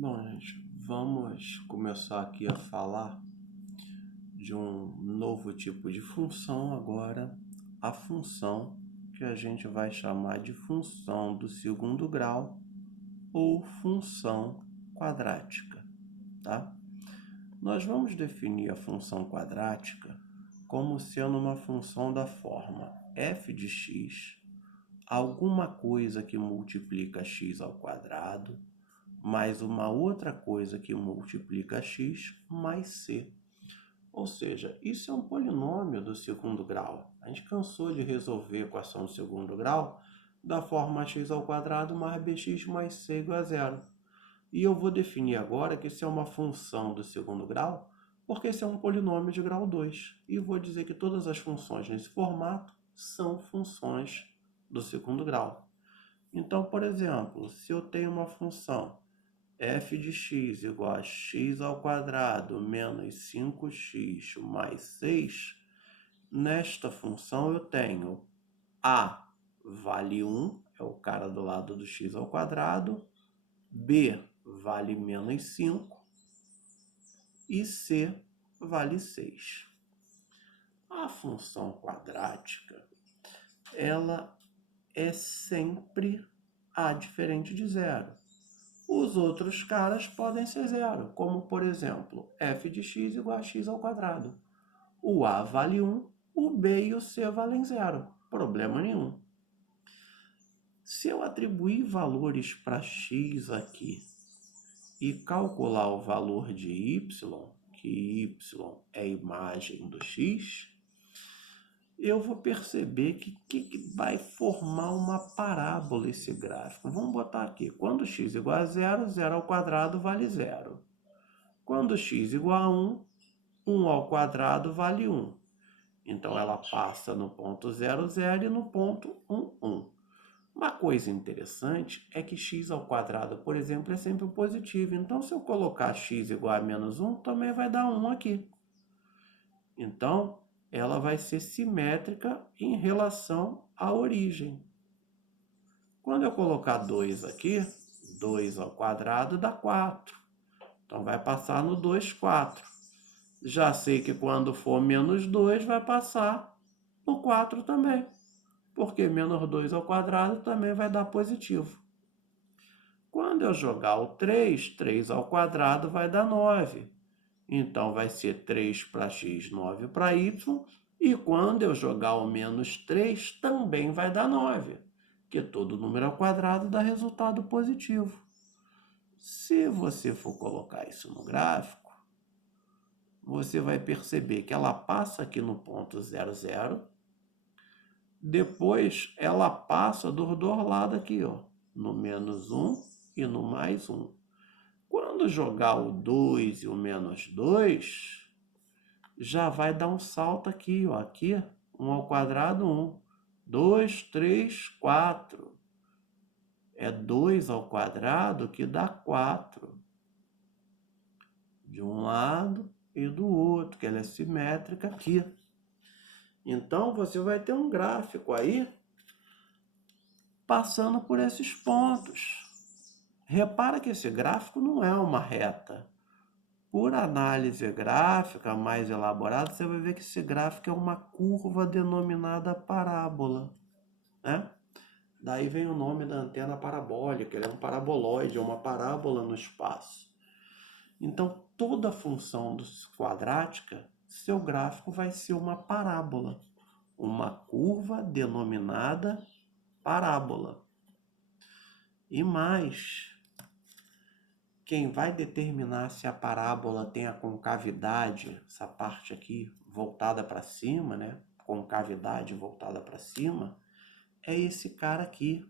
Bom, gente, vamos começar aqui a falar de um novo tipo de função agora, a função que a gente vai chamar de função do segundo grau ou função quadrática, tá? Nós vamos definir a função quadrática como sendo uma função da forma f de x, alguma coisa que multiplica x ao quadrado, mais uma outra coisa que multiplica x mais c. Ou seja, isso é um polinômio do segundo grau. A gente cansou de resolver a equação do segundo grau da forma x ao quadrado mais bx mais c igual a zero. E eu vou definir agora que isso é uma função do segundo grau, porque esse é um polinômio de grau 2. E vou dizer que todas as funções nesse formato são funções do segundo grau. Então, por exemplo, se eu tenho uma função f de x igual a x ao quadrado menos 5x mais 6, nesta função eu tenho a vale 1, é o cara do lado do x ao quadrado, b vale menos 5 e c vale 6. A função quadrática, ela é sempre a diferente de zero. Os outros caras podem ser zero, como por exemplo, f de x igual a x ao quadrado. O a vale 1, o b e o c valem zero, problema nenhum. Se eu atribuir valores para x aqui e calcular o valor de y, que y é a imagem do x, eu vou perceber que vai formar uma parábola esse gráfico. Vamos botar aqui, quando x igual a zero, zero ao quadrado vale zero. Quando x igual a 1, 1 ao quadrado vale 1. Então, ela passa no ponto 0, 0 e no ponto 1, 1. Uma coisa interessante é que x ao quadrado, por exemplo, é sempre positivo. Então, se eu colocar x igual a menos 1, também vai dar 1 aqui. Então, ela vai ser simétrica em relação à origem. Quando eu colocar 2 aqui, 2 ao quadrado dá 4. Então, vai passar no 2, 4. Já sei que quando for menos 2, vai passar no 4 também. Porque menos 2 ao quadrado também vai dar positivo. Quando eu jogar o 3, 3 ao quadrado vai dar 9. Então, vai ser 3 para x, 9 para y. E quando eu jogar o menos 3, também vai dar 9. Porque todo número ao quadrado dá resultado positivo. Se você for colocar isso no gráfico, você vai perceber que ela passa aqui no ponto 0, 0. Depois, ela passa dos dois lados aqui, ó, no menos 1 e no mais 1. Quando jogar o 2 e o menos 2, já vai dar um salto aqui, ó. Aqui, 1 ao quadrado, 1. 2, 3, 4. É 2 ao quadrado que dá 4. De um lado e do outro, que ela é simétrica aqui. Então, você vai ter um gráfico aí passando por esses pontos. Repara que esse gráfico não é uma reta. Por análise gráfica mais elaborada, você vai ver que esse gráfico é uma curva denominada parábola, né? Daí vem o nome da antena parabólica, ele é um paraboloide, é uma parábola no espaço. Então, toda função quadrática, seu gráfico vai ser uma parábola, uma curva denominada parábola. E mais, quem vai determinar se a parábola tem a concavidade, essa parte aqui voltada para cima, né? Concavidade voltada para cima, é esse cara aqui.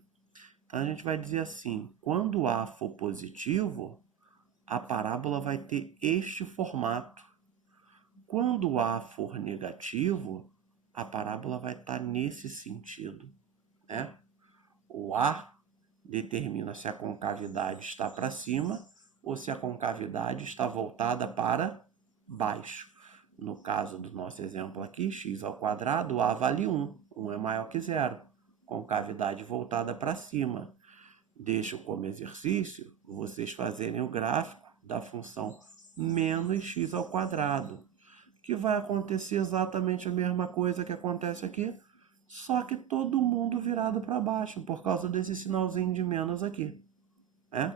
Então a gente vai dizer assim, quando A for positivo, a parábola vai ter este formato. Quando A for negativo, a parábola vai estar nesse sentido, né? O A determina se a concavidade está para cima ou se a concavidade está voltada para baixo. No caso do nosso exemplo aqui, x ao quadrado, a vale 1. 1 é maior que zero. Concavidade voltada para cima. Deixo como exercício, vocês fazerem o gráfico da função menos x ao quadrado, que vai acontecer exatamente a mesma coisa que acontece aqui, só que todo mundo virado para baixo, por causa desse sinalzinho de menos aqui, né?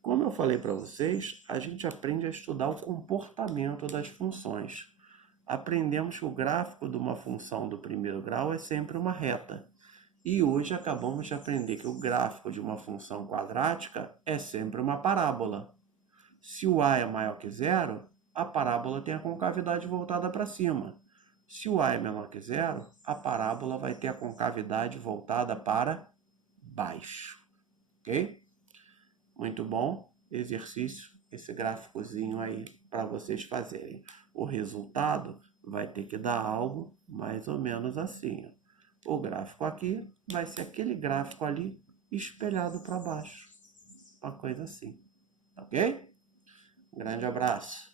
Como eu falei para vocês, a gente aprende a estudar o comportamento das funções. Aprendemos que o gráfico de uma função do primeiro grau é sempre uma reta. E hoje acabamos de aprender que o gráfico de uma função quadrática é sempre uma parábola. Se o a é maior que zero, a parábola tem a concavidade voltada para cima. Se o a é menor que zero, a parábola vai ter a concavidade voltada para baixo. Ok? Muito bom exercício, esse gráficozinho aí para vocês fazerem. O resultado vai ter que dar algo mais ou menos assim. O gráfico aqui vai ser aquele gráfico ali espelhado para baixo. Uma coisa assim. Ok? Um grande abraço.